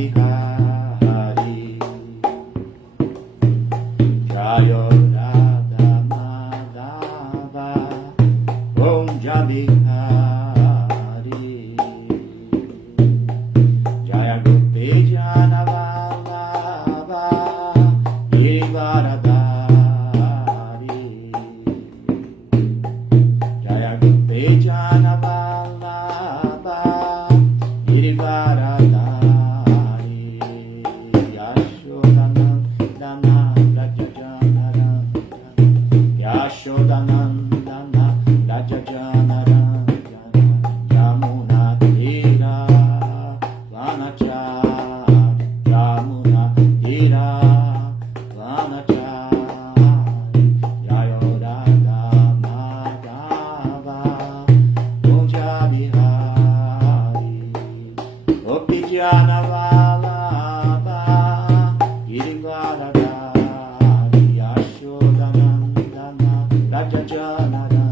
Bihari Jaya Radha Madhava Kunja Bihari Jaya Gopijana Vallabha Girivaradhari Jaya Gopijana Vallabha Girivaradhari Yashodanandana Rajajanara Yashodanandana Rajajanara Yamuna Tira Vanachari Yamuna Tira Vanachari Jaya Radha Madhava Kunja Bihari Gopijana Vallabha Girivaradhari Yashodanandana Rajajanara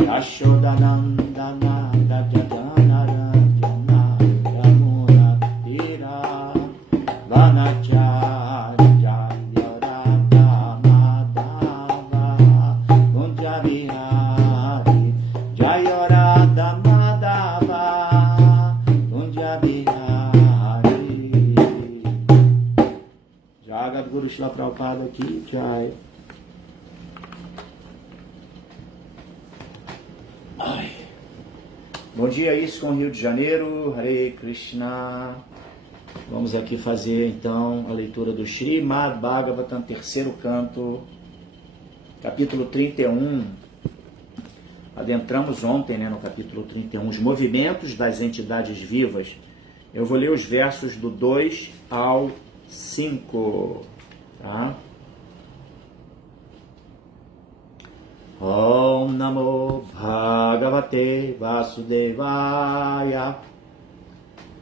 Yashodanandana Rajajanara Yamuna Tira Vanachari Jaya Radha Madhava Kunja Bihari Jaya Radha Madhava Kunja Bihari. Jagat Guru Shila Prabhupada Ki Jai. Ai. Bom dia, isso com o Rio de Janeiro. Hare Krishna. Vamos aqui fazer então a leitura do Srimad Bhagavatam, terceiro canto, capítulo 31. Adentramos ontem, no capítulo 31, os movimentos das entidades vivas. Eu vou ler os versos do 2 ao 5, tá? Om Namo Bhagavate Vasudevaya.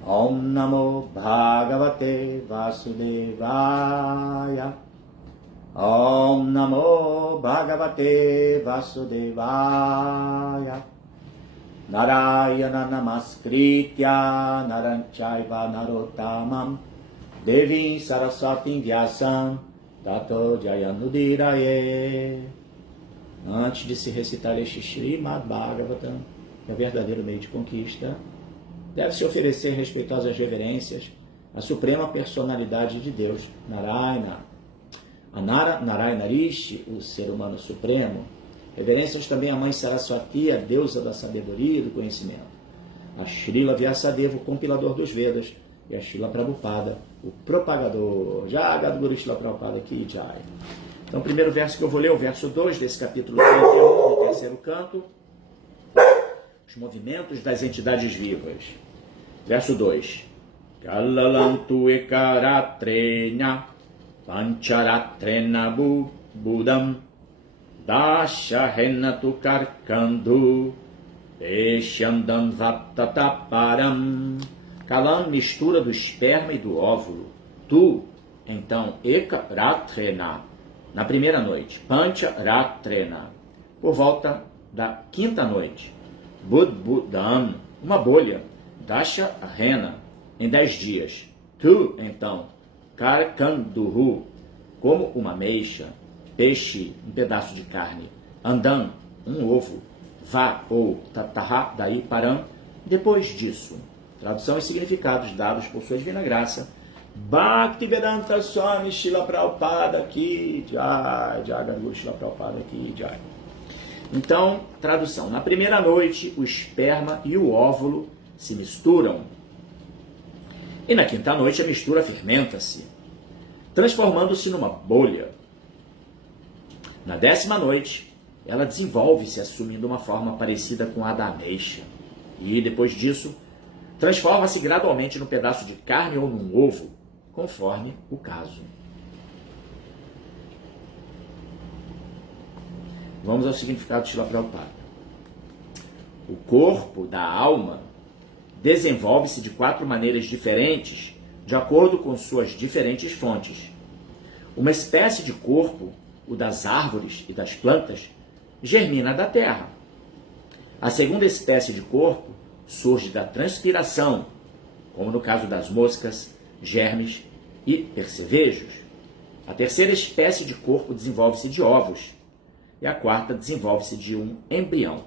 Om Namo Bhagavate Vasudevaya. Om Namo Bhagavate Vasudevaya. Narayana Namaskritya Naranchaiva Narottamam Devim Saraswatim Vyasam Tato Jayanudiraye. Antes de se recitar este Srimad Bhagavatam, que é o verdadeiro meio de conquista, deve-se oferecer respeitosas reverências à suprema personalidade de Deus, Narayana, a Narayana Rishi, o ser humano supremo. Reverências também à mãe Saraswati, a deusa da sabedoria e do conhecimento, a Srila Vyasadeva, o compilador dos Vedas, e a Srila Prabhupada, o propagador. Jagat Guru Shila Prabhupada Ki Jai. Então, o primeiro verso que eu vou ler é o verso 2 desse capítulo 31, do terceiro canto, os movimentos das entidades vivas. Verso 2. Kalalantu ekaratrena pancharatrena budam dashahenatu karkandu eshyandam vatataparam. Kalam, mistura do esperma e do óvulo. Tu, então, ekaratrena, na primeira noite. Pancharatrena, por volta da quinta noite. Budbudam, uma bolha. Dashahena, em 10 dias. Tu, então, Karkanduhu, como uma ameixa. Peixe, um pedaço de carne. Andam, um ovo. Va ou tataha, daí param, depois disso. Tradução e significados dados por sua divina graça. Bhaktivedanta Swami Shila Prabhupada Ki Jai. Jagat Guru Shila Prabhupada Ki Jai. Então, tradução. Na primeira noite, o esperma e o óvulo se misturam. E na quinta noite, a mistura fermenta-se, transformando-se numa bolha. Na 10ª noite, ela desenvolve-se, assumindo uma forma parecida com a da ameixa. E, depois disso, transforma-se gradualmente num pedaço de carne ou num ovo, conforme o caso. Vamos ao significado de Shila Prabhupada. O corpo da alma desenvolve-se de 4 maneiras diferentes, de acordo com suas diferentes fontes. Uma espécie de corpo, o das árvores e das plantas, germina da terra. A segunda espécie de corpo surge da transpiração, como no caso das moscas, germes e percevejos. A terceira espécie de corpo desenvolve-se de ovos, e a quarta desenvolve-se de um embrião.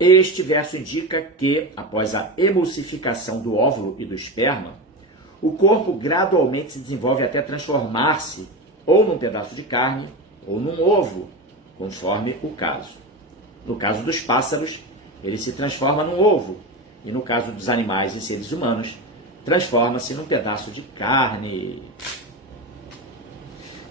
Este verso indica que, após a emulsificação do óvulo e do esperma, o corpo gradualmente se desenvolve até transformar-se ou num pedaço de carne ou num ovo, conforme o caso. No caso dos pássaros, ele se transforma num ovo, e no caso dos animais e seres humanos, transforma-se num pedaço de carne.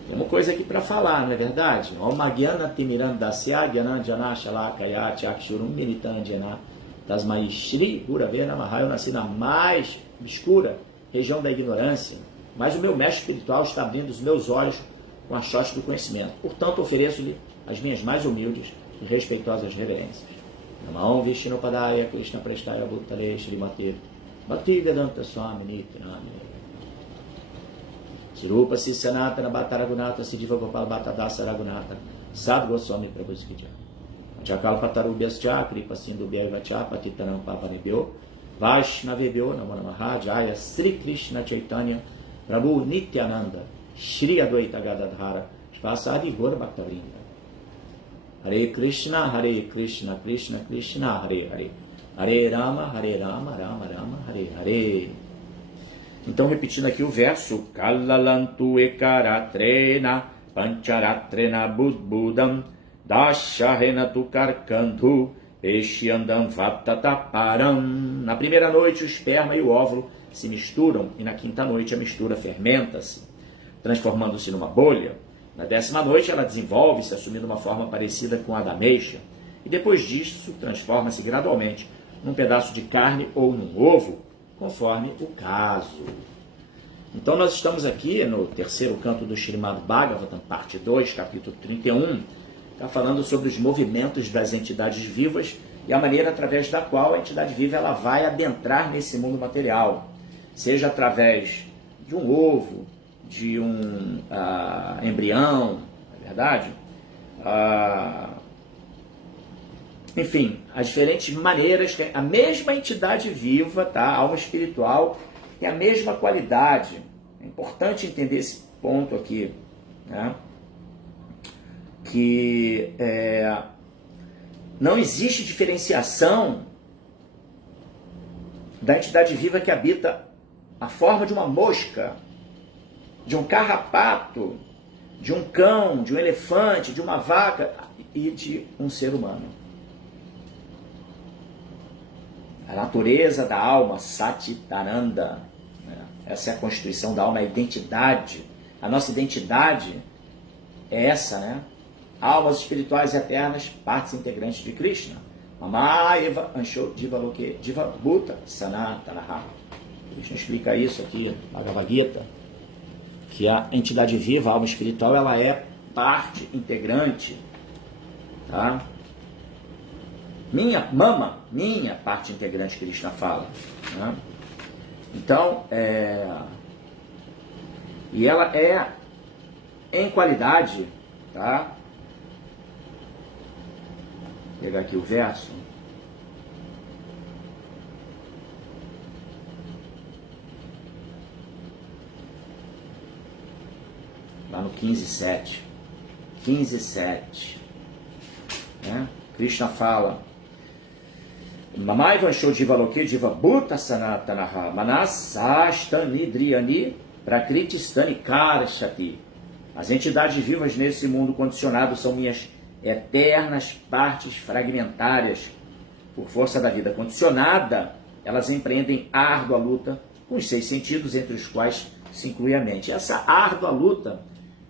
Tem uma coisa aqui para falar, não é verdade? Om Magyana Timiranda Syagyanan Janashala Kayati Akshurum Militandjana Tasmai Shri Guravena Mahaya. Eu nasci na mais obscura região da ignorância, mas o meu mestre espiritual está abrindo os meus olhos com a choche do conhecimento. Portanto, ofereço-lhe as minhas mais humildes e respeitosas reverências. Namaon Vishnu Padaya Krishna Prestaya Bhuttale Srimate Bhaktivedanta Swami Nityananda Surupa Sisyanatana Bhattaragunata Siddhiva Gopala Bhattadasa Ragunata Sadhu Goswami Prabhu Skidja Chakal Patarubhyas Chakri Pasindubhya Vacha Patitanam Pavanebhyo Vaishnavebhyo Namo Namaha Jaya Sri Krishna Chaitanya Prabhu Nityananda Shri Advaita Gadadhara Shvasadi Gora Bhaktavrinda Hare Krishna Krishna Krishna Hare Hare Hare Rama Rama Rama Hare Hare. Então, repetindo aqui o verso, Kalalantu ekaratrena pancharatrena budbudam dasharenatu karkantu eshyandam vatataparam. Na primeira noite, o esperma e o óvulo se misturam, e na quinta noite a mistura fermenta-se, transformando-se numa bolha. Na 10ª noite, ela desenvolve-se, assumindo uma forma parecida com a da ameixa, e depois disso, transforma-se gradualmente num pedaço de carne ou num ovo, conforme o caso. Então nós estamos aqui no terceiro canto do Srimad Bhagavatam, parte 2, capítulo 31, está falando sobre os movimentos das entidades vivas e a maneira através da qual a entidade viva ela vai adentrar nesse mundo material, seja através de um ovo, de um embrião, não é verdade? Enfim, as diferentes maneiras que a mesma entidade viva, tá? A alma espiritual, tem a mesma qualidade. É importante entender esse ponto aqui, né? Que não existe diferenciação da entidade viva que habita a forma de uma mosca, de um carrapato, de um cão, de um elefante, de uma vaca e de um ser humano. A natureza da alma, Satitananda, né? Essa é a constituição da alma, a identidade. A nossa identidade é essa, né? Almas espirituais eternas, partes integrantes de Krishna. Mamaeva Ansho Divaloke Diva Bhuta Sanatanaha. Krishna explica isso aqui, Bhagavad Gita, que a entidade viva, a alma espiritual, ela é parte integrante, tá? Minha parte integrante, Krishna fala, né? Então, e ela é em qualidade, tá? Vou pegar aqui o verso. Lá no 15.7. 15.7. Né? Krishna fala: Mamai Vansho Divaloke Diva Bhuta Sanatanaha Manasastani Driani Prakritistani Karshati. As entidades vivas nesse mundo condicionado são minhas eternas partes fragmentárias. Por força da vida condicionada, elas empreendem árdua luta com os 6 sentidos, entre os quais se inclui a mente. Essa árdua luta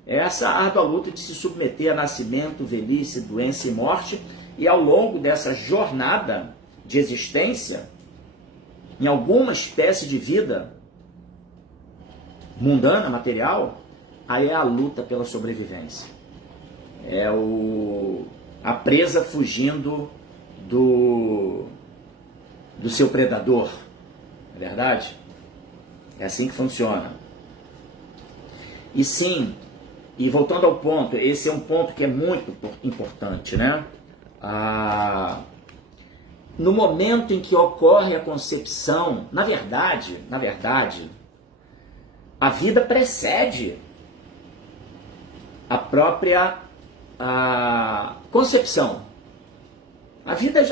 é essa árdua luta de se submeter a nascimento, velhice, doença e morte, e ao longo dessa jornada de existência, em alguma espécie de vida mundana, material, aí é a luta pela sobrevivência. É a presa fugindo do seu predador. Não é verdade? É assim que funciona. E sim, e voltando ao ponto, esse é um ponto que é muito importante, né? no momento em que ocorre a concepção, na verdade, a vida precede a própria concepção. A vida,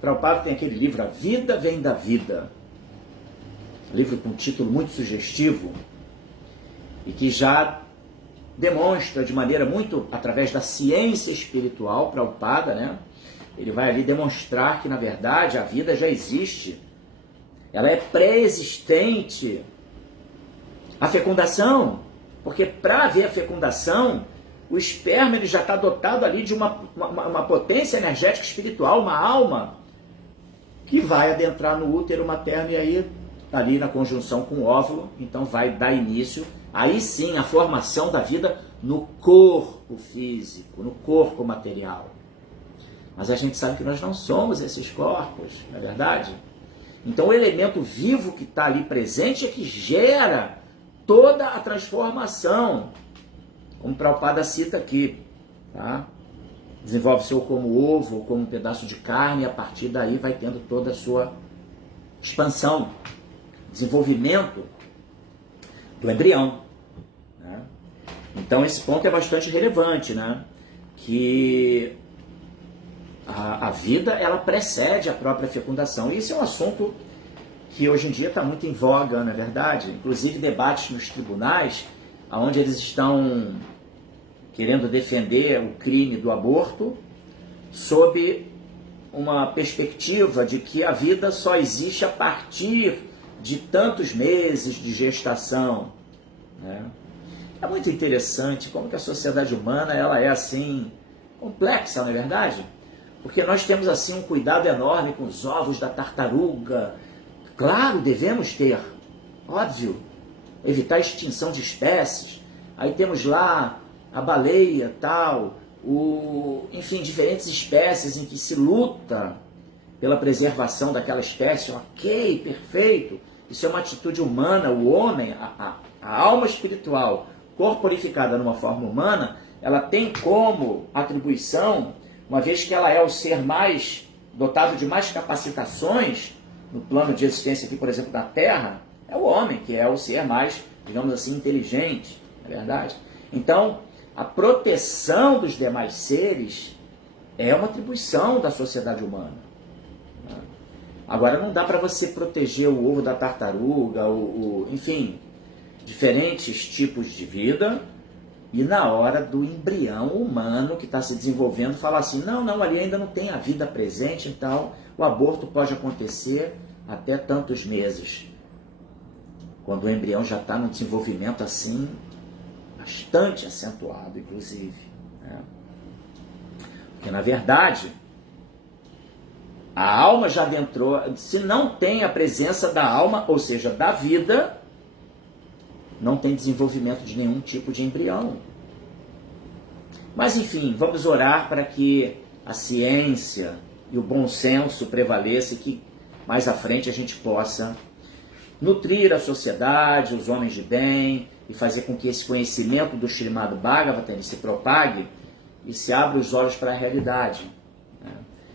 Prabhupada tem aquele livro, A Vida Vem da Vida, livro com um título muito sugestivo e que já demonstra de maneira muito, através da ciência espiritual, Prabhupada, né? Ele vai ali demonstrar que, na verdade, a vida já existe. Ela é pré-existente. A fecundação, porque para haver a fecundação, o esperma ele já está dotado ali de uma potência energética espiritual, uma alma, que vai adentrar no útero materno e aí, ali na conjunção com o óvulo, então vai dar início, aí sim, a formação da vida no corpo físico, no corpo material. Mas a gente sabe que nós não somos esses corpos, não é verdade? Então o elemento vivo que está ali presente é que gera toda a transformação, como Prabhupada cita aqui, tá? Desenvolve-se ou como ovo, ou como um pedaço de carne, e a partir daí vai tendo toda a sua expansão, desenvolvimento do embrião, né? Então esse ponto é bastante relevante, né? Que a vida, ela precede a própria fecundação. E isso é um assunto que hoje em dia está muito em voga, não é verdade? Inclusive debates nos tribunais, onde eles estão querendo defender o crime do aborto sob uma perspectiva de que a vida só existe a partir de tantos meses de gestação, né? É muito interessante como que a sociedade humana ela é assim complexa, não é verdade? Porque nós temos assim um cuidado enorme com os ovos da tartaruga. Claro, devemos ter, óbvio, evitar a extinção de espécies. Aí temos lá a baleia, tal, enfim, diferentes espécies em que se luta pela preservação daquela espécie. Ok, perfeito. Isso é uma atitude humana. O homem, a alma espiritual corporificada numa forma humana, ela tem como atribuição, uma vez que ela é o ser mais dotado de mais capacitações no plano de existência aqui, por exemplo, da Terra, é o homem, que é o ser mais, digamos assim, inteligente, não é verdade? Então, a proteção dos demais seres é uma atribuição da sociedade humana. Agora, não dá para você proteger o ovo da tartaruga, enfim, diferentes tipos de vida, e na hora do embrião humano que está se desenvolvendo, falar assim, não, ali ainda não tem a vida presente, então o aborto pode acontecer até tantos meses. Quando o embrião já está no desenvolvimento assim, bastante acentuado, inclusive, né? Porque, na verdade, a alma já adentrou, se não tem a presença da alma, ou seja, da vida, não tem desenvolvimento de nenhum tipo de embrião. Mas, enfim, vamos orar para que a ciência e o bom senso prevaleça e que mais à frente a gente possa nutrir a sociedade, os homens de bem, e fazer com que esse conhecimento do Śrīmad Bhagavatam se propague e se abra os olhos para a realidade, né?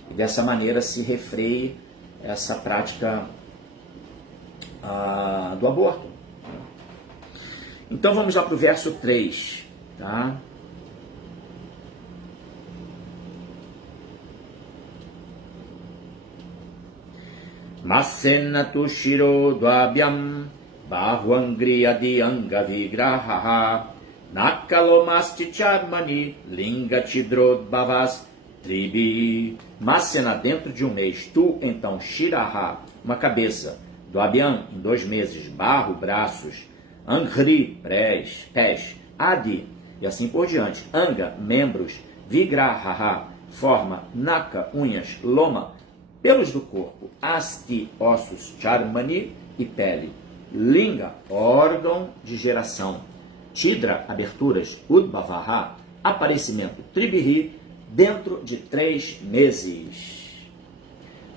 E dessa maneira se refreie essa prática do aborto. Então vamos lá para o verso 3, tá? Massenatu shiro dvabhyam bahuangriyadi angavigraha nakalomasti charmani linga chidrodbhavas tribi. Massena, dentro de um mês. Tu, então, shiraha, uma cabeça. Dvabhyam, em 2 meses. Barro, braços. Angri, pés. Adi, e assim por diante. Anga, membros. Vigraha, forma. Naka, unhas. Loma, pelos do corpo. Asti, ossos. Charmani, e pele. Linga, órgão de geração. Tidra, aberturas. Udbhavaha, aparecimento. Tribihi, dentro de 3 meses.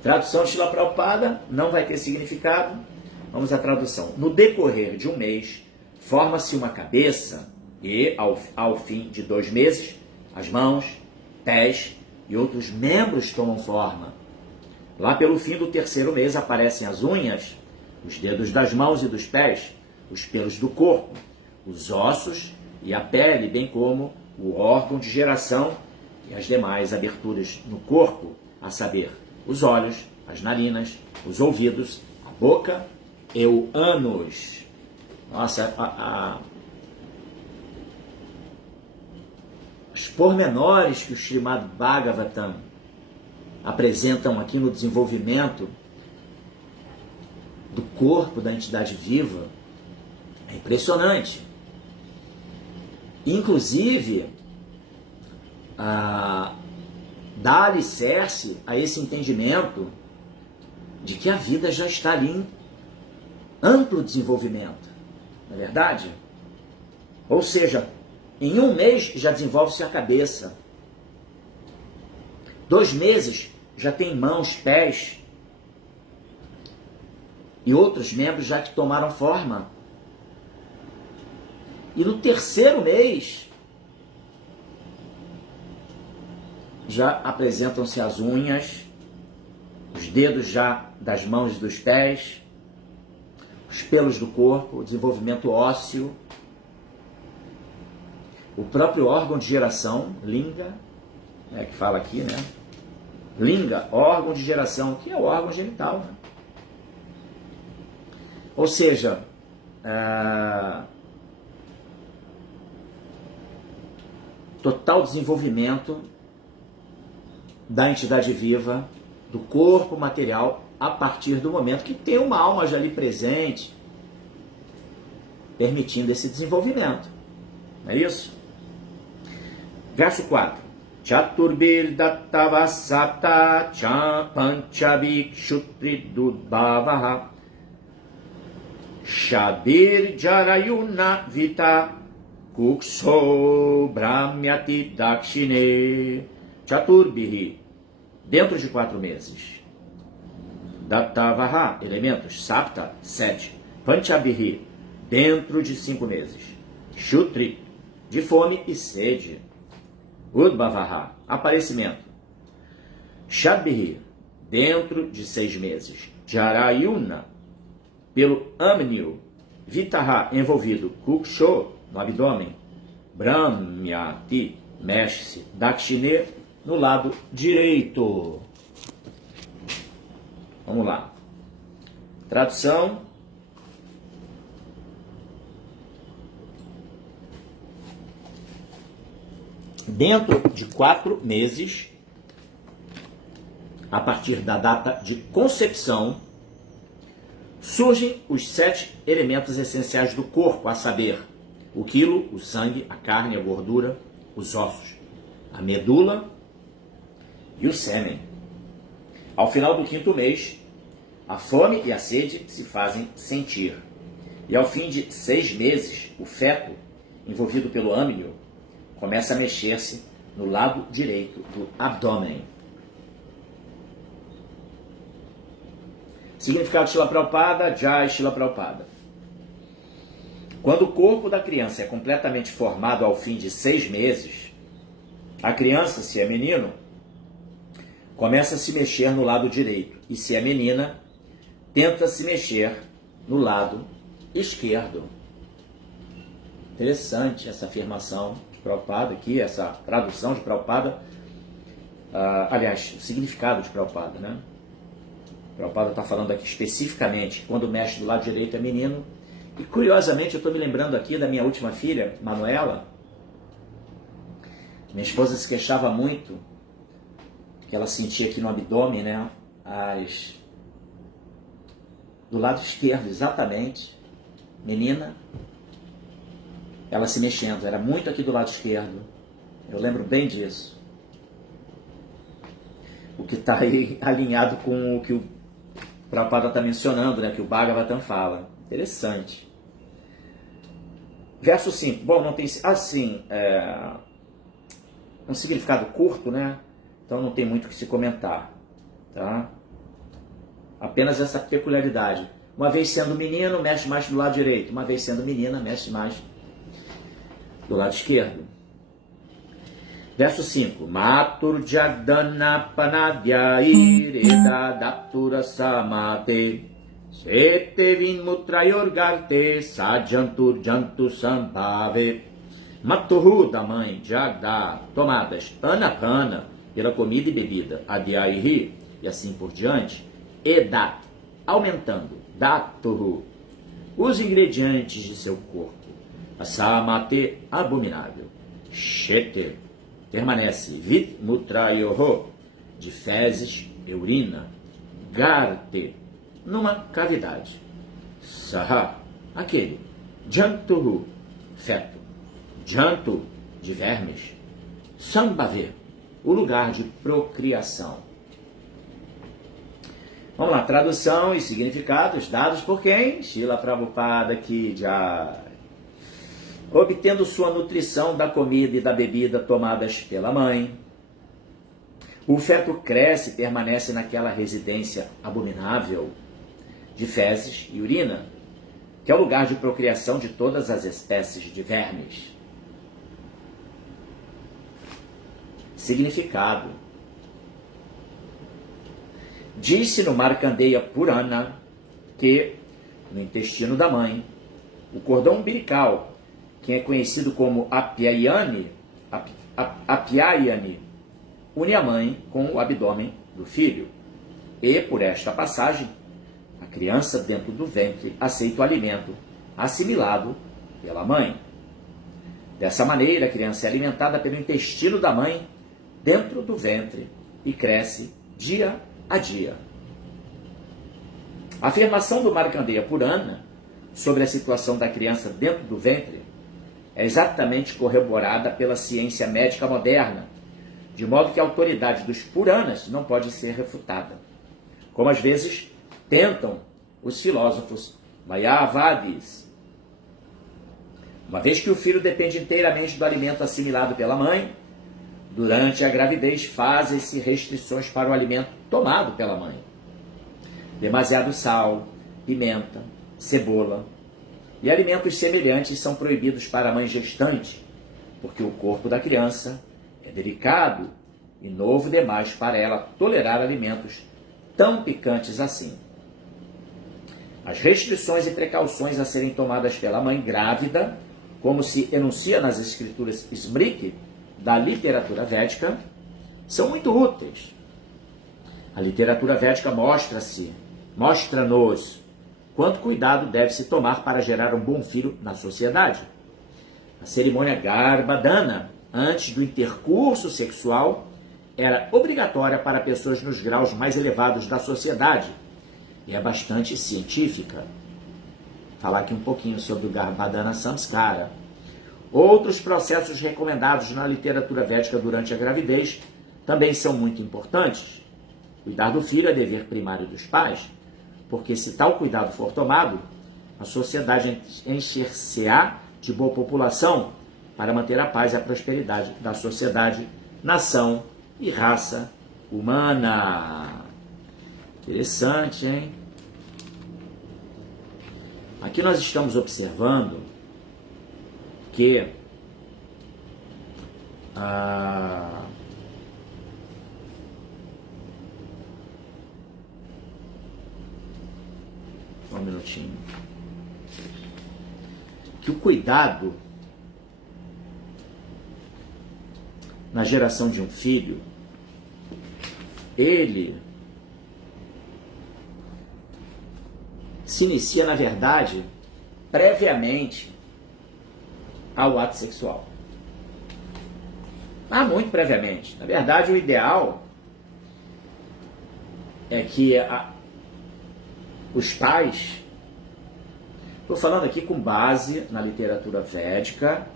Tradução de Śrīla Prabhupada não vai ter significado. Vamos à tradução. No decorrer de um mês, forma-se uma cabeça e, ao fim de 2 meses, as mãos, pés e outros membros tomam forma. Lá pelo fim do terceiro mês aparecem as unhas, os dedos das mãos e dos pés, os pelos do corpo, os ossos e a pele, bem como o órgão de geração e as demais aberturas no corpo, a saber, os olhos, as narinas, os ouvidos, a boca e o ânus. Nossa, os pormenores que o Srimad Bhagavatam apresentam aqui no desenvolvimento do corpo da entidade viva é impressionante. Inclusive, dá alicerce a esse entendimento de que a vida já está ali em amplo desenvolvimento, não é verdade? Ou seja, em um mês já desenvolve-se a cabeça, 2 meses já tem mãos, pés e outros membros já que tomaram forma. E no terceiro mês já apresentam-se as unhas, os dedos já das mãos e dos pés, os pelos do corpo, o desenvolvimento ósseo, o próprio órgão de geração, linga, que fala aqui, né? Linga, órgão de geração, que é o órgão genital. Né? Ou seja, total desenvolvimento da entidade viva, do corpo material, a partir do momento que tem uma alma já ali presente, permitindo esse desenvolvimento. Não é isso? Verso 4. Chaturbir dattavasata panchabhikshutri dudbhavaha Shabir jarayuna vita kukso brahmyati dakshine Chaturbir, dentro de 4 meses. Dattavaha, elementos. Sapta, 7. Panchabhir, dentro de 5 meses. Shutri, de fome e sede. Udbhavaha, aparecimento. Shabhir, dentro de 6 meses. Jarayuna, pelo âmnio. Vitaha, envolvido. Kuksho, no abdômen. Brahmyati, mexe-se. Dakshine, no lado direito. Vamos lá. Tradução. Dentro de 4 meses, a partir da data de concepção, surgem os 7 elementos essenciais do corpo, a saber, o quilo, o sangue, a carne, a gordura, os ossos, a medula e o sêmen. Ao final do 5º mês, a fome e a sede se fazem sentir. E ao fim de 6 meses, o feto, envolvido pelo âmnio, começa a mexer-se no lado direito do abdômen. Significado de Srila Prabhupada, Jai Srila Prabhupada. Quando o corpo da criança é completamente formado ao fim de 6 meses, a criança, se é menino, começa a se mexer no lado direito. E se é menina, tenta se mexer no lado esquerdo. Interessante essa afirmação de Prabhupada aqui, essa tradução de Prabhupada. Aliás, o significado de Prabhupada, né? Prabhupada está falando aqui especificamente, quando mexe do lado direito é menino. E curiosamente, eu estou me lembrando aqui da minha última filha, Manuela. Minha esposa se queixava muito que ela sentia aqui no abdômen, né? Do lado esquerdo, exatamente. Menina, ela se mexendo. Era muito aqui do lado esquerdo. Eu lembro bem disso. O que está aí alinhado com o que o Prabhupada está mencionando, né? Que o Bhagavatam fala. Interessante. Verso 5. Bom, não tem assim, um significado curto, né? Então não tem muito o que se comentar, tá? Apenas essa peculiaridade. Uma vez sendo menino, mexe mais do lado direito. Uma vez sendo menina, mexe mais do lado esquerdo. Verso 5. Matur jagdana panadyair datura samate sete vinmutrayorgarte sajantur jantu sambhave. Maturru da mãe, jagda, tomadas, anapana, pela comida e bebida, adyairi, e assim por diante, edat, aumentando, daturru, os ingredientes de seu corpo, asamate, abominável, shete, permanece, vit mutrayoho, de fezes e urina, garte, numa cavidade, saha, aquele, jantuhu, feto, jantu, de vermes, sambhave, o lugar de procriação. Vamos lá, tradução e significados dados por quem? Srila Prabhupada Ki Jai. Obtendo sua nutrição da comida e da bebida tomadas pela mãe, o feto cresce e permanece naquela residência abominável de fezes e urina, que é o lugar de procriação de todas as espécies de vermes. Significado. Diz-se no Markandeya Purana que, no intestino da mãe, o cordão umbilical, que é conhecido como Apyayani, une a mãe com o abdômen do filho. E, por esta passagem, a criança dentro do ventre aceita o alimento assimilado pela mãe. Dessa maneira, a criança é alimentada pelo intestino da mãe dentro do ventre e cresce dia a dia. A afirmação do Markandeya Purana sobre a situação da criança dentro do ventre é exatamente corroborada pela ciência médica moderna, de modo que a autoridade dos Puranas não pode ser refutada, como às vezes tentam os filósofos Mayavadis. Uma vez que o filho depende inteiramente do alimento assimilado pela mãe, durante a gravidez fazem-se restrições para o alimento tomado pela mãe. Demasiado sal, pimenta, cebola e alimentos semelhantes são proibidos para a mãe gestante, porque o corpo da criança é delicado e novo demais para ela tolerar alimentos tão picantes assim. As restrições e precauções a serem tomadas pela mãe grávida, como se enuncia nas escrituras Smriti da literatura védica, são muito úteis. A literatura védica mostra-nos quanto cuidado deve-se tomar para gerar um bom filho na sociedade. A cerimônia Garbhadana, antes do intercurso sexual, era obrigatória para pessoas nos graus mais elevados da sociedade e é bastante científica. Falar aqui um pouquinho sobre o Garbhadana Samskara. Outros processos recomendados na literatura védica durante a gravidez também são muito importantes. Cuidar do filho é dever primário dos pais, porque se tal cuidado for tomado, a sociedade encher-se-á de boa população para manter a paz e a prosperidade da sociedade, nação e raça humana. Interessante, hein? Aqui nós estamos observando que um minutinho. Que o cuidado na geração de um filho, ele se inicia, na verdade, previamente ao ato sexual. Muito previamente. Na verdade, o ideal é que os pais, estou falando aqui com base na literatura védica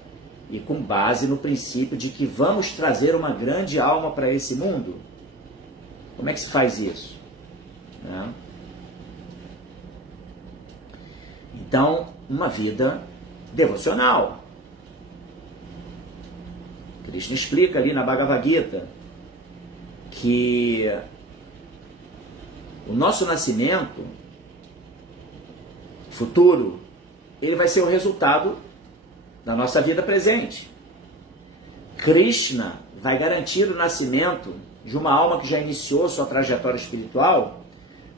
e com base no princípio de que vamos trazer uma grande alma para esse mundo. Como é que se faz isso? Né? Então, uma vida devocional. Krishna explica ali na Bhagavad Gita que o nosso nascimento futuro, ele vai ser o resultado da nossa vida presente. Krishna vai garantir o nascimento de uma alma que já iniciou sua trajetória espiritual,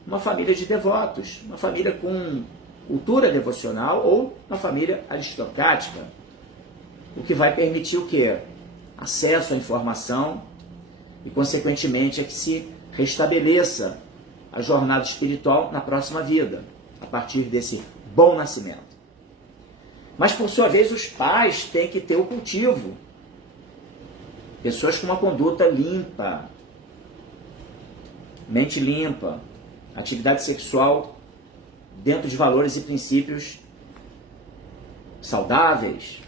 uma família de devotos, uma família com cultura devocional ou uma família aristocrática, o que vai permitir o quê? Acesso à informação e, consequentemente, que se restabeleça a jornada espiritual na próxima vida, a partir desse bom nascimento. Mas, por sua vez, os pais têm que ter o cultivo. Pessoas com uma conduta limpa, mente limpa, atividade sexual dentro de valores e princípios saudáveis.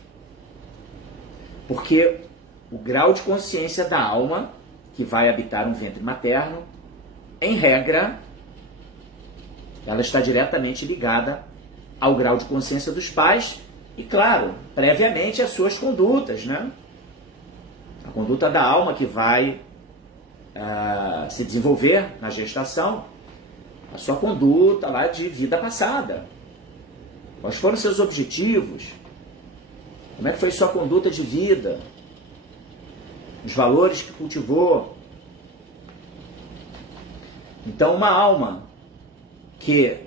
Porque o grau de consciência da alma que vai habitar um ventre materno, em regra, ela está diretamente ligada ao grau de consciência dos pais e, claro, previamente às suas condutas, né? A conduta da alma que vai se desenvolver na gestação, a sua conduta lá de vida passada. Quais foram seus objetivos? Como é que foi sua conduta de vida? Os valores que cultivou. Então, uma alma que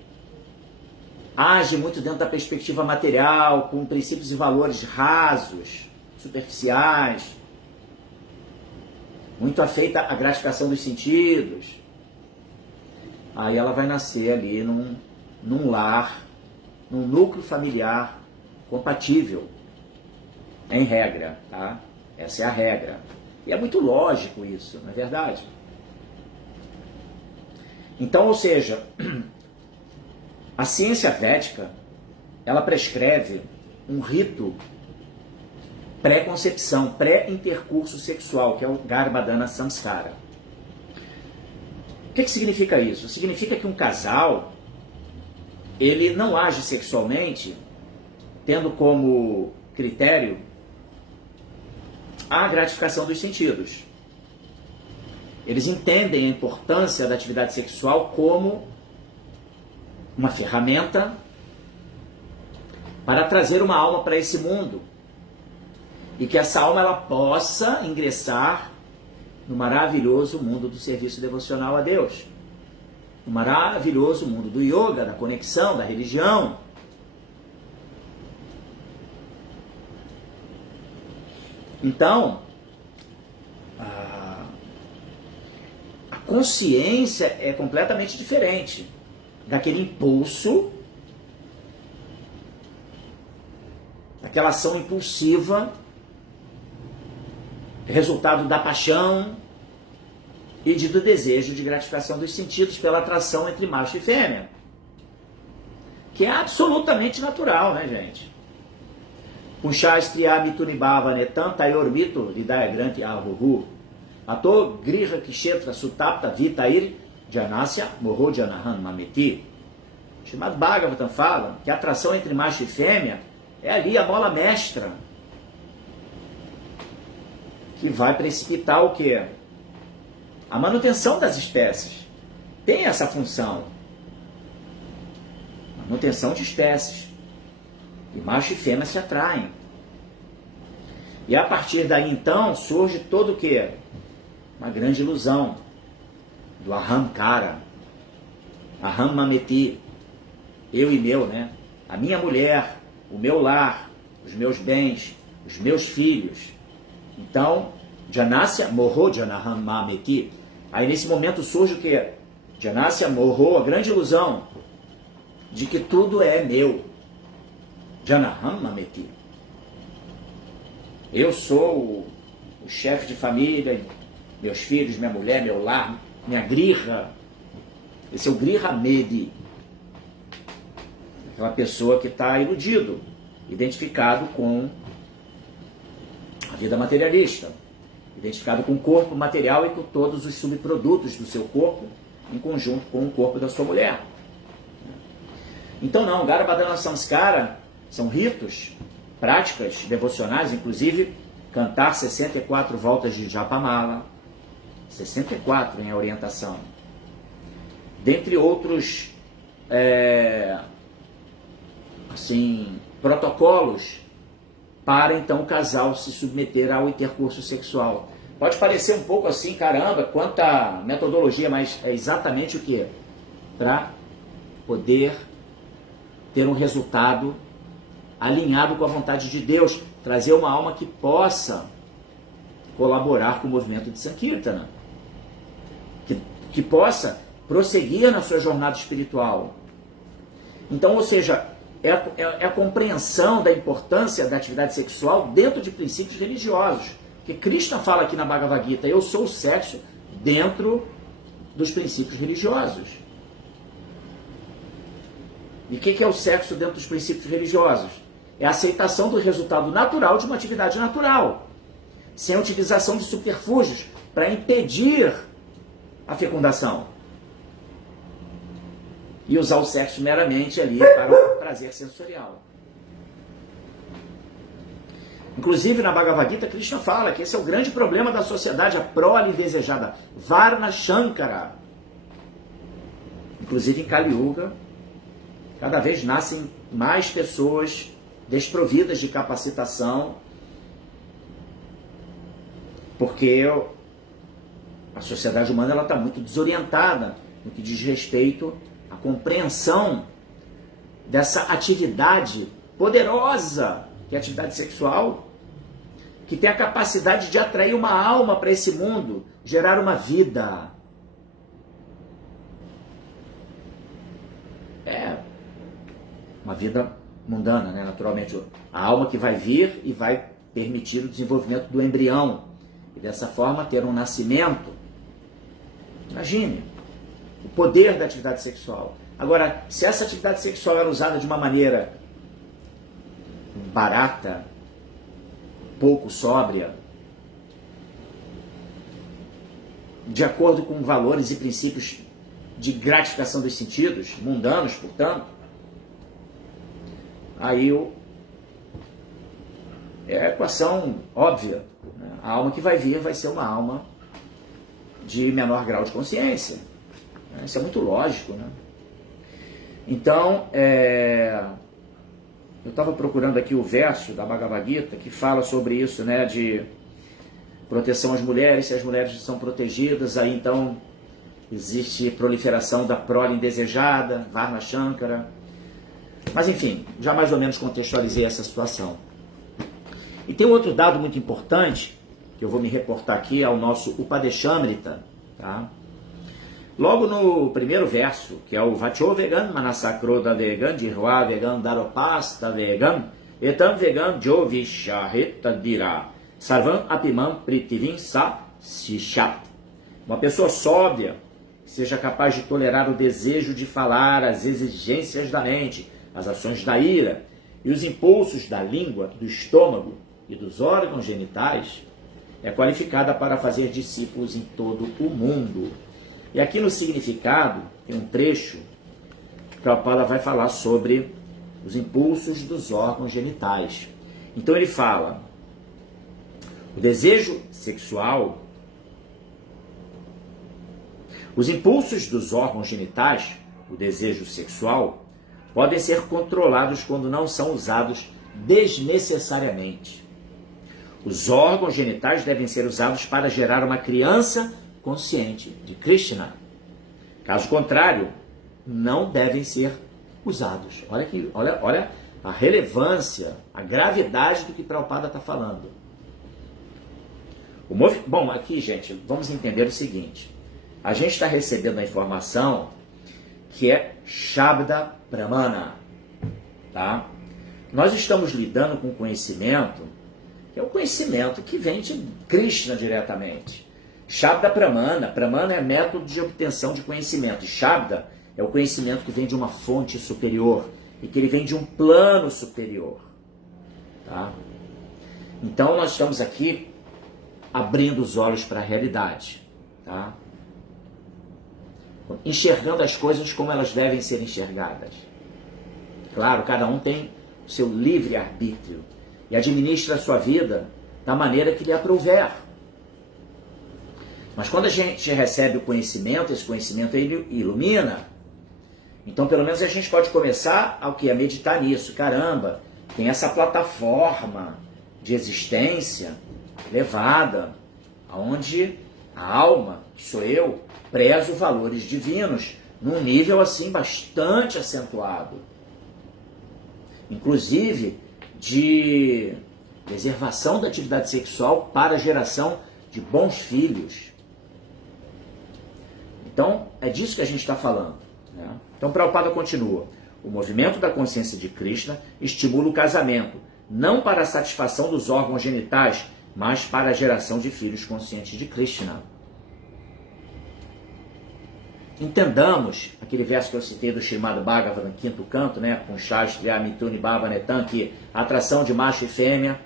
age muito dentro da perspectiva material, com princípios e valores rasos, superficiais, muito afeita à gratificação dos sentidos, aí ela vai nascer ali num lar, num núcleo familiar compatível, em regra, tá? Essa é a regra. E é muito lógico isso, não é verdade? Então, ou seja, a ciência védica, ela prescreve um rito pré-concepção, pré-intercurso sexual, que é o Garbhadana Samskara. O que significa isso? Significa que um casal, ele não age sexualmente tendo como critério a gratificação dos sentidos. Eles entendem a importância da atividade sexual como uma ferramenta para trazer uma alma para esse mundo. E que essa alma ela possa ingressar no maravilhoso mundo do serviço devocional a Deus. No maravilhoso mundo do yoga, da conexão, da religião. Então, a consciência é completamente diferente daquele impulso, daquela ação impulsiva, resultado da paixão e do desejo de gratificação dos sentidos pela atração entre macho e fêmea, que é absolutamente natural, né, gente? Punchastriya mitunibhava netam tayormito lidaya granti ahuhu ato griha kshetra sutapta vitair janasya morro janahan mameti. Srimad Bhagavatam fala que a atração entre macho e fêmea é ali a mola mestra que vai precipitar o quê? A manutenção das espécies. Tem essa função. Manutenção de espécies. E macho e fêmea se atraem. E a partir daí, então, surge todo o quê? Uma grande ilusão do ahamkara. Aham mameti. Eu e meu, né? A minha mulher, o meu lar, os meus bens, os meus filhos. Então, Janasya morro janaham mameti. Aí nesse momento surge o quê? Janasya morro, a grande ilusão de que tudo é meu. Janaham mameti. Eu sou o chefe de família, meus filhos, minha mulher, meu lar, minha griha. Esse é o griha medi. Aquela pessoa que está iludido, identificado com a vida materialista, identificado com o corpo material e com todos os subprodutos do seu corpo, em conjunto com o corpo da sua mulher. Então não, Garbhadana Samskara são ritos, práticas devocionais, inclusive cantar 64 voltas de Japamala, 64 em orientação, dentre outros protocolos para então o casal se submeter ao intercurso sexual. Pode parecer um pouco assim, caramba, quanta metodologia, mas é exatamente o que? Para poder ter um resultado alinhado com a vontade de Deus, trazer uma alma que possa colaborar com o movimento de Sankirtana, que possa prosseguir na sua jornada espiritual. Então, ou seja, é a compreensão da importância da atividade sexual dentro de princípios religiosos. Que Krishna fala aqui na Bhagavad Gita, eu sou o sexo dentro dos princípios religiosos. E o que é o sexo dentro dos princípios religiosos? É a aceitação do resultado natural de uma atividade natural, sem a utilização de subterfúgios para impedir a fecundação. E usar o sexo meramente ali para o prazer sensorial. Inclusive, na Bhagavad Gita, Krishna fala que esse é o grande problema da sociedade, a prole indesejada, Varna Shankara. Inclusive, em Kali Yuga, cada vez nascem mais pessoas desprovidas de capacitação, porque a sociedade humana está muito desorientada no que diz respeito à compreensão dessa atividade poderosa, que é a atividade sexual, que tem a capacidade de atrair uma alma para esse mundo, gerar uma vida. É uma vida mundana, né? Naturalmente. A alma que vai vir e vai permitir o desenvolvimento do embrião. E dessa forma ter um nascimento. Imagine o poder da atividade sexual. Agora, se essa atividade sexual é usada de uma maneira barata, pouco sóbria, de acordo com valores e princípios de gratificação dos sentidos, mundanos, portanto, aí é a equação óbvia. Né? A alma que vai vir vai ser uma alma de menor grau de consciência. Isso é muito lógico. Né? Então, eu estava procurando aqui o verso da Bhagavad Gita que fala sobre isso, né, de proteção às mulheres. Se as mulheres são protegidas, aí então existe proliferação da prole indesejada, Varna Shankara. Mas enfim, já mais ou menos contextualizei essa situação. E tem um outro dado muito importante, que eu vou me reportar aqui ao nosso Upadeshamrita, tá? Logo no primeiro verso, que é o Vacho Vegan, Manasakroda Vegan, Jirva Vegan, Daropasta Vegan, Etam Vegan, Jovishaheta Dira, Sarvam Apimam Pritivim Sa Sishat. Uma pessoa sóbria, que seja capaz de tolerar o desejo de falar, as exigências da mente, as ações da ira e os impulsos da língua, do estômago e dos órgãos genitais, é qualificada para fazer discípulos em todo o mundo. E aqui no significado, tem um trecho que o Prabhupada vai falar sobre os impulsos dos órgãos genitais. Então ele fala, o desejo sexual, os impulsos dos órgãos genitais, o desejo sexual, podem ser controlados quando não são usados desnecessariamente. Os órgãos genitais devem ser usados para gerar uma criança consciente de Krishna. Caso contrário, não devem ser usados. Olha a relevância, a gravidade do que Prabhupada está falando. Bom, aqui, gente, vamos entender o seguinte. A gente está recebendo a informação que é Shabda Pramana. Tá? Nós estamos lidando com conhecimento, que é o conhecimento que vem de Krishna diretamente. Shabda Pramana. Pramana é método de obtenção de conhecimento. E Shabda é o conhecimento que vem de uma fonte superior e que ele vem de um plano superior. Tá? Então nós estamos aqui abrindo os olhos para a realidade. Tá? Enxergando as coisas como elas devem ser enxergadas. Claro, cada um tem o seu livre-arbítrio e administra a sua vida da maneira que lhe aprouver. Mas quando a gente recebe o conhecimento, esse conhecimento ele ilumina. Então, pelo menos a gente pode começar a meditar nisso. Caramba, tem essa plataforma de existência elevada, onde a alma, que sou eu, prezo valores divinos num nível assim bastante acentuado. Inclusive de preservação da atividade sexual para a geração de bons filhos. Então, é disso que a gente está falando, né? Então, Prabhupada continua. O movimento da consciência de Krishna estimula o casamento, não para a satisfação dos órgãos genitais, mas para a geração de filhos conscientes de Krishna. Entendamos aquele verso que eu citei do Srimad Bhagavatam, quinto canto, né, com Shastra, Mituni, Bhavanetam, que a atração de macho e fêmea,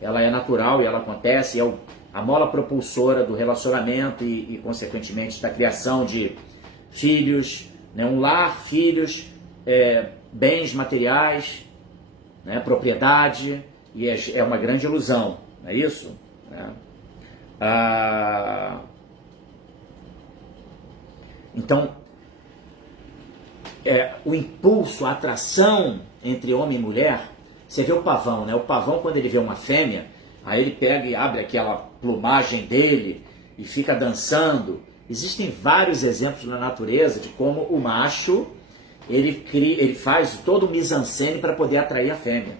ela é natural e ela acontece, é a mola propulsora do relacionamento e consequentemente, da criação de filhos, né, um lar, filhos, bens materiais, né, propriedade, e é uma grande ilusão, não é isso? Né? Então, o impulso, a atração entre homem e mulher, você vê o pavão, né? O pavão, quando ele vê uma fêmea, aí ele pega e abre aquela plumagem dele e fica dançando. Existem vários exemplos na natureza de como o macho, ele faz todo o mise-en-scène para poder atrair a fêmea.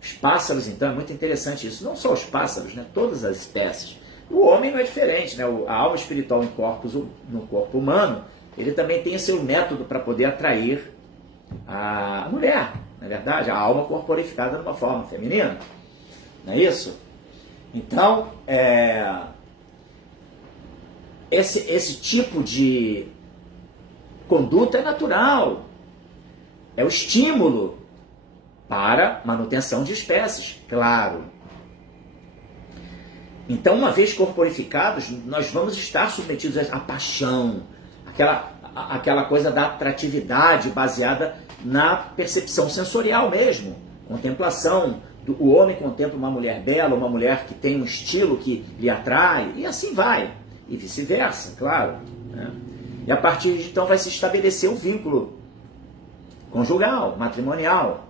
Os pássaros, então, é muito interessante isso. Não só os pássaros, né? Todas as espécies. O homem não é diferente, né? A alma espiritual no corpo humano, ele também tem seu método para poder atrair a mulher, não é verdade? A alma corporificada de uma forma feminina, não é isso? Então, esse tipo de conduta é natural, é o estímulo para manutenção de espécies, claro. Então, uma vez corporificados, nós vamos estar submetidos à paixão, aquela coisa da atratividade baseada na percepção sensorial mesmo. Contemplação, o homem contempla uma mulher bela, uma mulher que tem um estilo que lhe atrai, e assim vai. E vice-versa, claro. Né? E a partir de então vai se estabelecer o vínculo conjugal, matrimonial.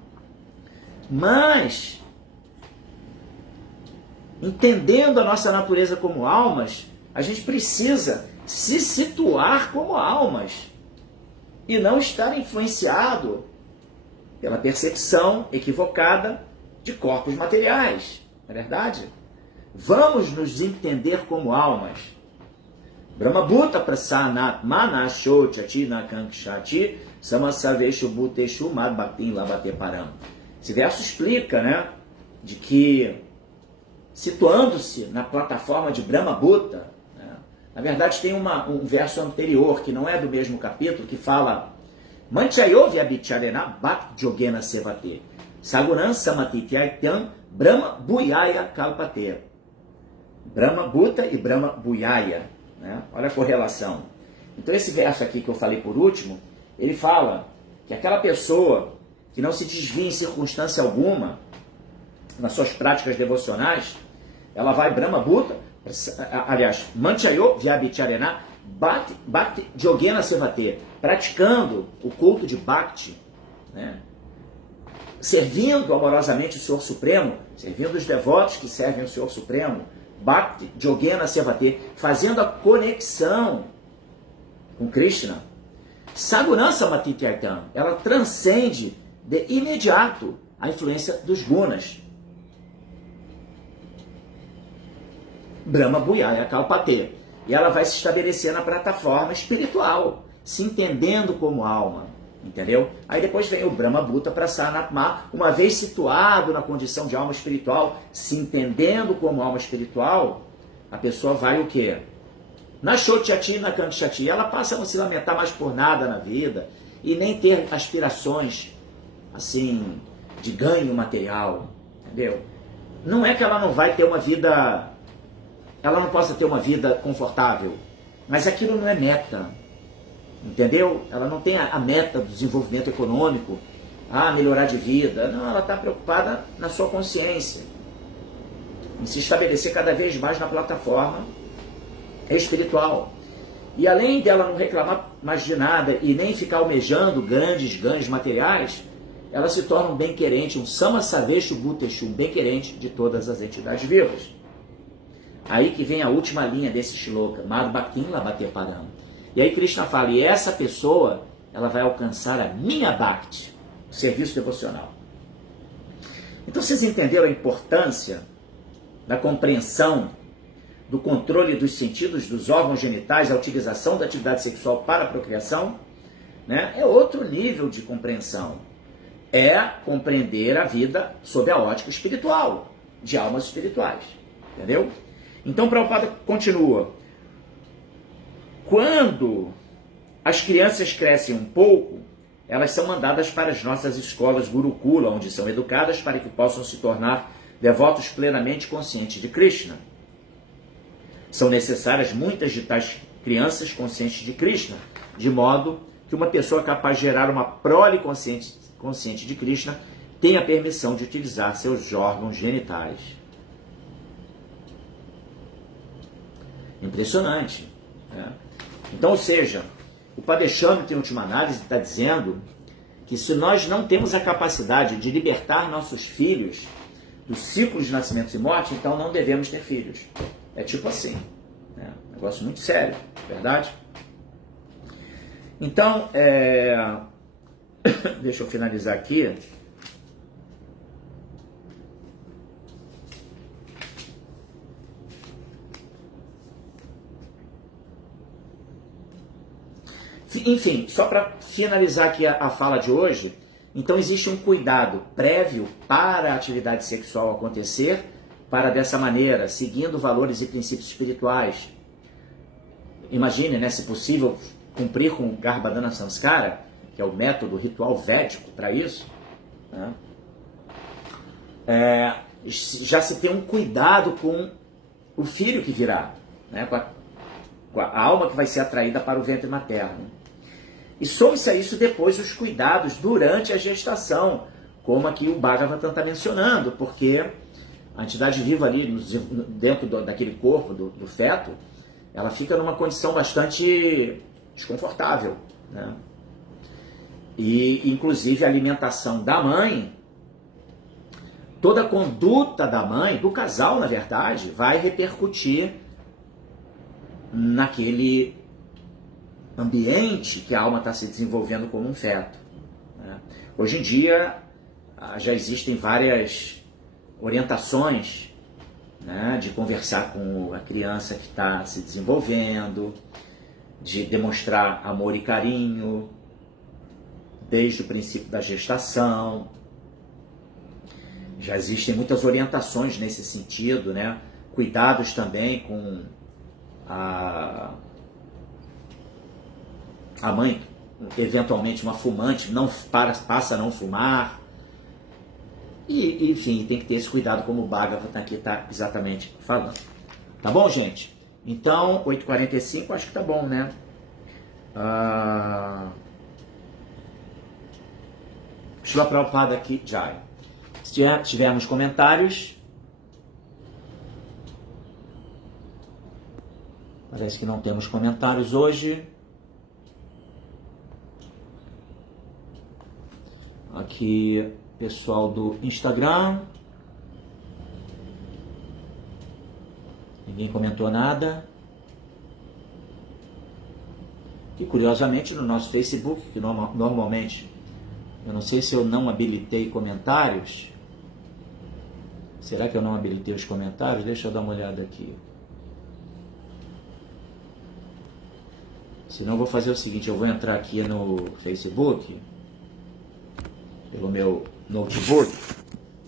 Mas, entendendo a nossa natureza como almas, a gente precisa se situar como almas e não estar influenciado pela percepção equivocada de corpos materiais, não é verdade? Vamos nos entender como almas. Brahmabhuta prasanat manasho chati nakankshati samasaveshu bhuteshu madbhaktin labate param. Esse verso explica, né, de que, situando-se na plataforma de Brahmabhuta, né, na verdade tem um verso anterior, que não é do mesmo capítulo, que fala Manchayo vyabhicharena bhakt yogena sevate saguran samatityaityam Brahma Bhuyaya kalpate. Brahmabhuta e Brahma Bhuyaya, né? Olha a correlação. Então esse verso aqui que eu falei por último, ele fala que aquela pessoa que não se desvia em circunstância alguma nas suas práticas devocionais, ela vai Brahmabhuta, aliás, Manchayo vyabhicharena bhakti yogena sevate, praticando o culto de Bhakti, né? Servindo amorosamente o Senhor Supremo, servindo os devotos que servem o Senhor Supremo, Bhakti Yogena Sevate, fazendo a conexão com Krishna. Sagurança Matityaitam, ela transcende de imediato a influência dos gunas. Brahma Bhuyaya Kalpate. E ela vai se estabelecer na plataforma espiritual, se entendendo como alma. Entendeu? Aí depois vem o Brahmabhuta Prasanatma, uma vez situado na condição de alma espiritual, se entendendo como alma espiritual, a pessoa vai o quê? Na Shotyati, na Kanchati, ela passa a não se lamentar mais por nada na vida e nem ter aspirações, assim, de ganho material, entendeu? Não é que ela não vai ter uma vida, ela não possa ter uma vida confortável, mas aquilo não é meta. Entendeu? Ela não tem a meta do desenvolvimento econômico, melhorar de vida. Não, ela está preocupada na sua consciência, em se estabelecer cada vez mais na plataforma espiritual. E além dela não reclamar mais de nada e nem ficar almejando grandes ganhos materiais, ela se torna um bem-querente, um Samasaveshu Bhuteshu, um bem-querente de todas as entidades vivas. Aí que vem a última linha desse shloka, Mad Bhaktim Labhate Param. E aí Krishna fala, e essa pessoa, ela vai alcançar a minha Bhakti, o serviço devocional. Então vocês entenderam a importância da compreensão do controle dos sentidos, dos órgãos genitais, da utilização da atividade sexual para a procriação? Né? É outro nível de compreensão. É compreender a vida sob a ótica espiritual, de almas espirituais. Entendeu? Então, Prabhupada continua. Quando as crianças crescem um pouco, elas são mandadas para as nossas escolas Gurukula, onde são educadas para que possam se tornar devotos plenamente conscientes de Krishna. São necessárias muitas de tais crianças conscientes de Krishna, de modo que uma pessoa capaz de gerar uma prole consciente de Krishna tenha permissão de utilizar seus órgãos genitais. Impressionante. Né? Então, ou seja, o Padeshambhita, em última análise, está dizendo que se nós não temos a capacidade de libertar nossos filhos do ciclo de nascimentos e morte, então não devemos ter filhos. É tipo assim, né? Um negócio muito sério, verdade? Então, deixa eu finalizar aqui. Enfim, só para finalizar aqui a fala de hoje, então existe um cuidado prévio para a atividade sexual acontecer, para dessa maneira, seguindo valores e princípios espirituais. Imagine, né, se possível, cumprir com o Garbhadana Samskara, que é o método ritual védico para isso, né? Já se tem um cuidado com o filho que virá, né, com a alma que vai ser atraída para o ventre materno. E some-se a isso depois os cuidados durante a gestação, como aqui o Bhagavatam está mencionando, porque a entidade viva ali dentro daquele corpo do feto, ela fica numa condição bastante desconfortável, né? E, inclusive, a alimentação da mãe, toda a conduta da mãe, do casal, na verdade, vai repercutir naquele ambiente que a alma está se desenvolvendo como um feto, né? Hoje em dia, já existem várias orientações, né, de conversar com a criança que está se desenvolvendo, de demonstrar amor e carinho desde o princípio da gestação. Já existem muitas orientações nesse sentido, né? Cuidados também com a mãe, eventualmente uma fumante, passa a não fumar. E, enfim, tem que ter esse cuidado, como o Bhagavatam aqui está exatamente falando. Tá bom, gente? Então, 8h45, acho que tá bom, né? Shila Prabhupada aqui, Jai. Se tivermos comentários... Parece que não temos comentários hoje. Aqui, pessoal do Instagram. Ninguém comentou nada. E curiosamente no nosso Facebook, que normalmente, eu não sei se eu não habilitei comentários. Será que eu não habilitei os comentários? Deixa eu dar uma olhada aqui. Senão eu vou fazer o seguinte, eu vou entrar aqui no Facebook, pelo meu notebook,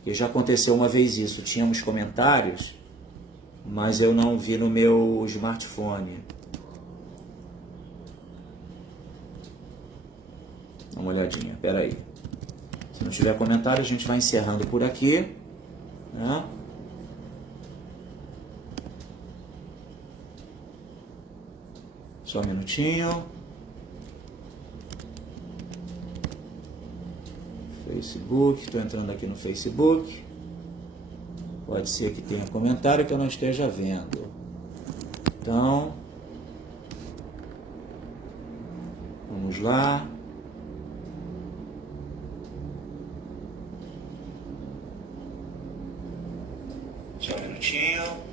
que já aconteceu uma vez isso, tínhamos comentários, mas eu não vi no meu smartphone. Dá uma olhadinha, peraí. Se não tiver comentário, a gente vai encerrando por aqui, né? Só um minutinho. Facebook, estou entrando aqui no Facebook. Pode ser que tenha comentário que eu não esteja vendo. Então, vamos lá. Só um minutinho.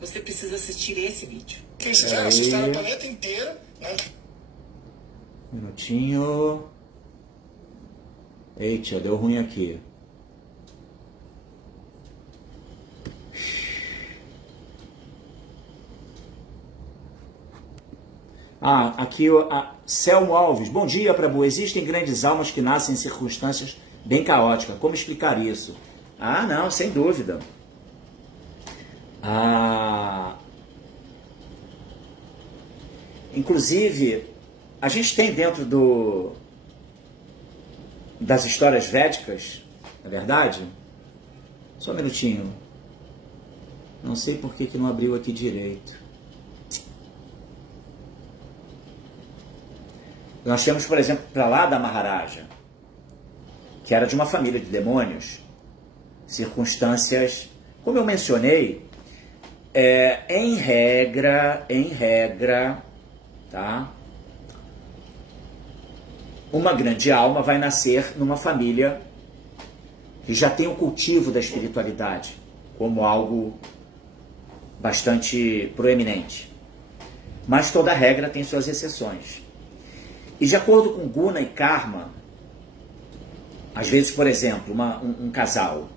Você precisa assistir esse vídeo. Eles já assustaram o planeta inteiro, né? Minutinho. Eita, deu ruim aqui. Aqui a Selmo Alves. Bom dia, Prabhu. Existem grandes almas que nascem em circunstâncias bem caóticas. Como explicar isso? Não, sem dúvida. Inclusive, a gente tem dentro das histórias védicas, não é verdade? Só um minutinho. Não sei por que não abriu aqui direito. Nós temos, por exemplo, para lá da Maharaja, que era de uma família de demônios, circunstâncias, como eu mencionei, em regra, tá? Uma grande alma vai nascer numa família que já tem o cultivo da espiritualidade como algo bastante proeminente. Mas toda regra tem suas exceções. E de acordo com Guna e Karma, às vezes, por exemplo, um casal,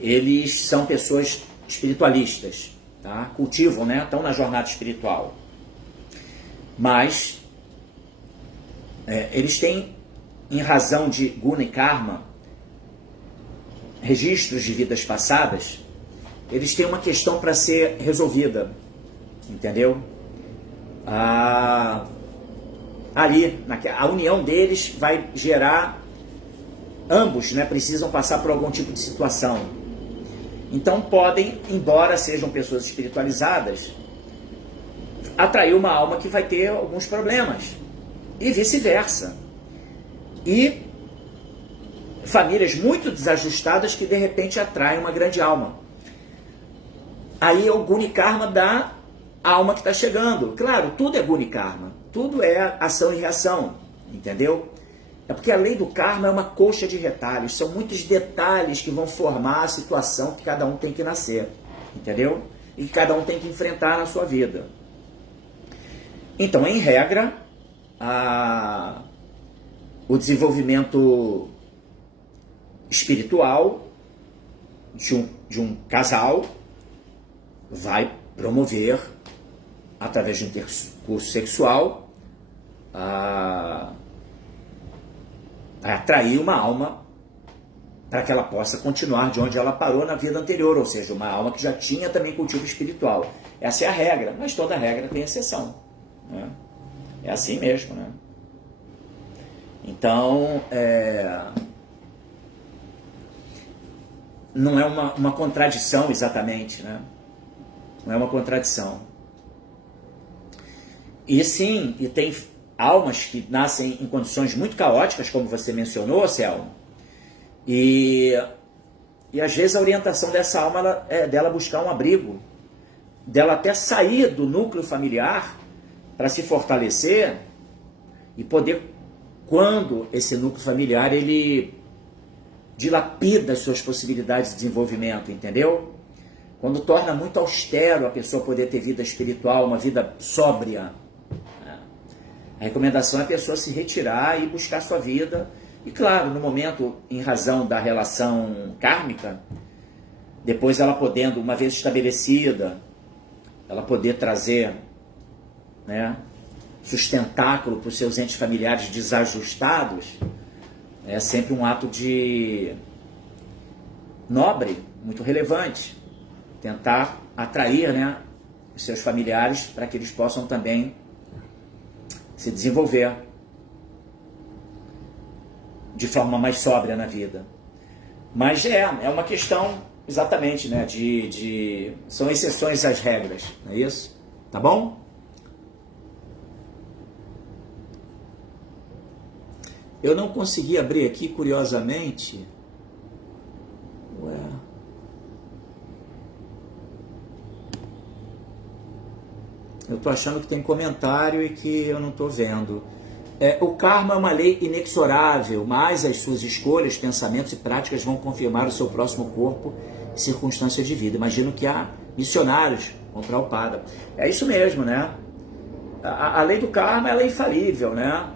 eles são pessoas espiritualistas, tá? Cultivam, né? Estão na jornada espiritual. Mas eles têm, em razão de Guna e Karma, registros de vidas passadas, eles têm uma questão para ser resolvida, entendeu? Ali, a união deles vai gerar, ambos, né, precisam passar por algum tipo de situação. Então podem, embora sejam pessoas espiritualizadas, atrair uma alma que vai ter alguns problemas, e vice-versa. E famílias muito desajustadas que de repente atraem uma grande alma. Aí o Guna e Karma dá a alma que está chegando. Claro, tudo é Guna e Karma. Tudo é ação e reação, entendeu? É porque a lei do karma é uma colcha de retalhos. São muitos detalhes que vão formar a situação que cada um tem que nascer, entendeu? E que cada um tem que enfrentar na sua vida. Então, em regra, o desenvolvimento espiritual de um casal vai promover, através de um intercurso sexual, a atrair uma alma para que ela possa continuar de onde ela parou na vida anterior, ou seja, uma alma que já tinha também cultivo espiritual. Essa é a regra, mas toda regra tem exceção, né? É assim mesmo, né? Então, não é uma contradição exatamente, né? Não é uma contradição. E sim, e tem almas que nascem em condições muito caóticas, como você mencionou, Selma, e às vezes a orientação dessa alma é dela buscar um abrigo, dela até sair do núcleo familiar para se fortalecer e poder, quando esse núcleo familiar ele dilapida as suas possibilidades de desenvolvimento, entendeu? Quando torna muito austero a pessoa poder ter vida espiritual, uma vida sóbria. A recomendação é a pessoa se retirar e buscar sua vida. E claro, no momento, em razão da relação kármica, depois ela podendo, uma vez estabelecida, ela poder trazer, né, sustentáculo para os seus entes familiares desajustados, é sempre um ato de nobre, muito relevante. Tentar atrair, né, os seus familiares para que eles possam também se desenvolver de forma mais sóbria na vida. Mas é uma questão, exatamente, né, são exceções às regras, não é isso? Tá bom? Eu não consegui abrir aqui, curiosamente. Ué. Eu tô achando que tem comentário e que eu não tô vendo. O karma é uma lei inexorável, mas as suas escolhas, pensamentos e práticas vão confirmar o seu próximo corpo e circunstância de vida. Imagino que há missionários contra o Pada. É isso mesmo, né? A lei do karma, ela é infalível, né?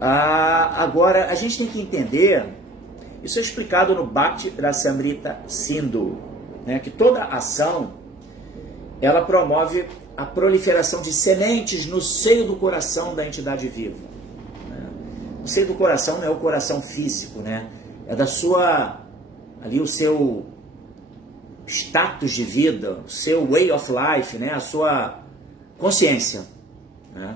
Agora, a gente tem que entender, isso é explicado no Bhakti Rasamrita Sindhu, né? Que toda ação, ela promove a proliferação de sementes no seio do coração da entidade viva. Né? O seio do coração não é o coração físico, né? É da sua, ali o seu status de vida, o seu way of life, né? A sua consciência. Né?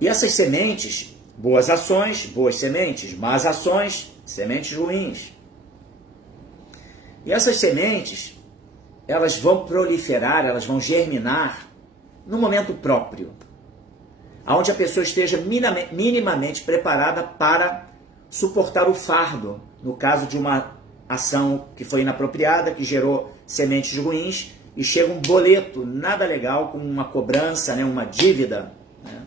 E essas sementes, boas ações, boas sementes, más ações, sementes ruins. E essas sementes, elas vão proliferar, elas vão germinar no momento próprio, onde a pessoa esteja minimamente preparada para suportar o fardo, no caso de uma ação que foi inapropriada, que gerou sementes ruins, e chega um boleto nada legal, com uma cobrança, né, uma dívida, né?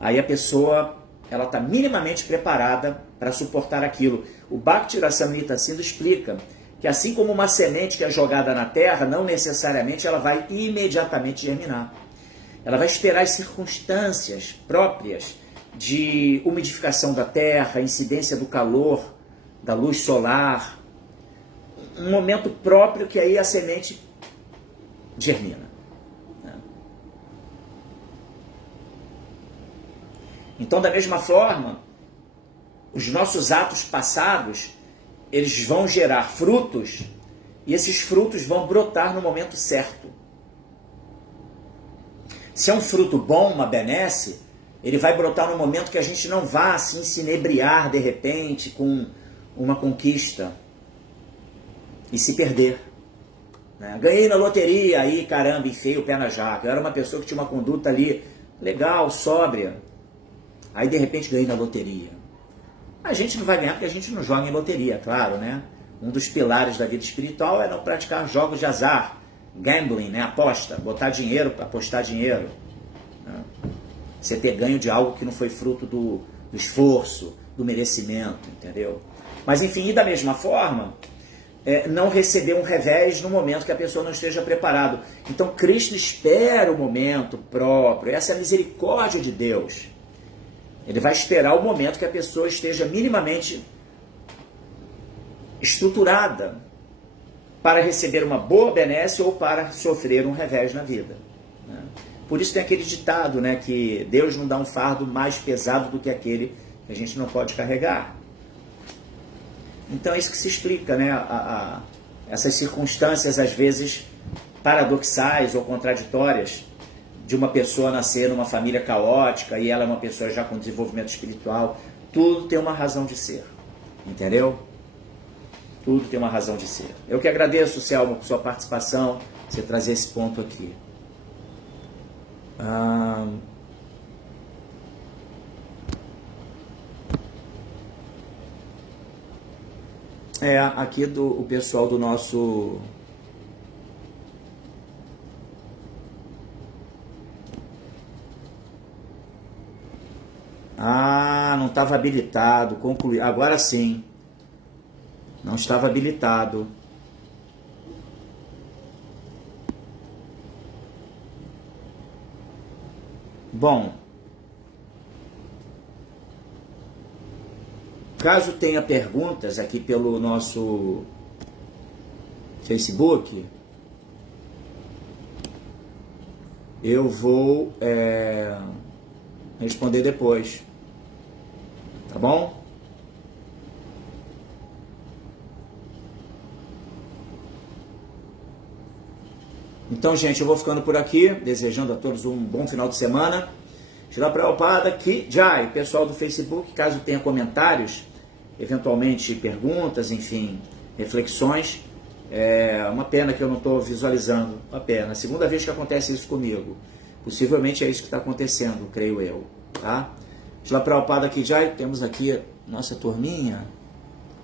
Aí a pessoa, ela está minimamente preparada para suportar aquilo. O Bhakti Rasamrita Sindhu explica que assim como uma semente que é jogada na terra, não necessariamente ela vai imediatamente germinar. Ela vai esperar as circunstâncias próprias de umidificação da terra, incidência do calor, da luz solar, um momento próprio que aí a semente germina. Então, da mesma forma, os nossos atos passados, eles vão gerar frutos, e esses frutos vão brotar no momento certo. Se é um fruto bom, uma benesse, ele vai brotar no momento que a gente não vá assim se inebriar de repente com uma conquista e se perder. Né? Ganhei na loteria, aí caramba, enfiei o pé na jaca. Eu era uma pessoa que tinha uma conduta ali legal, sóbria. Aí de repente ganhei na loteria. A gente não vai ganhar porque a gente não joga em loteria, claro, né? Um dos pilares da vida espiritual é não praticar jogos de azar, gambling, né? Aposta, botar dinheiro, apostar dinheiro. Né? Você ter ganho de algo que não foi fruto do esforço, do merecimento, entendeu? Mas enfim, e da mesma forma, não receber um revés no momento que a pessoa não esteja preparado. Então Krishna espera o momento próprio, essa é a misericórdia de Deus. Ele vai esperar o momento que a pessoa esteja minimamente estruturada para receber uma boa benesse ou para sofrer um revés na vida. Né? Por isso tem aquele ditado, né, que Deus não dá um fardo mais pesado do que aquele que a gente não pode carregar. Então é isso que se explica, né, essas circunstâncias às vezes paradoxais ou contraditórias de uma pessoa nascer numa família caótica e ela é uma pessoa já com desenvolvimento espiritual. Tudo tem uma razão de ser, entendeu? Tudo tem uma razão de ser. Eu que agradeço, Selma, por sua participação, você trazer esse ponto aqui. Aqui o pessoal do nosso... não estava habilitado, concluí. Agora sim. Não estava habilitado. Bom, caso tenha perguntas aqui pelo nosso Facebook, eu vou responder depois, tá bom? Então, gente, eu vou ficando por aqui, desejando a todos um bom final de semana. Shila Prabhupada, Ki Jai. Pessoal do Facebook, caso tenha comentários, eventualmente perguntas, enfim, reflexões, é uma pena que eu não estou visualizando, uma pena. Segunda vez que acontece isso comigo. Possivelmente é isso que está acontecendo, creio eu, tá? Shila Prabhupada, Ki Jai. Temos aqui nossa turminha.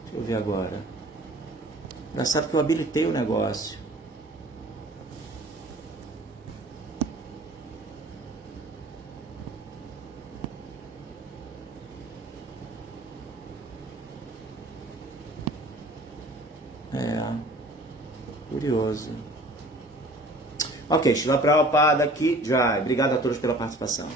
Deixa eu ver agora. Engraçado que eu habilitei o negócio. Curioso. Ok, Srila Prabhupada aqui, Jai. Obrigado a todos pela participação.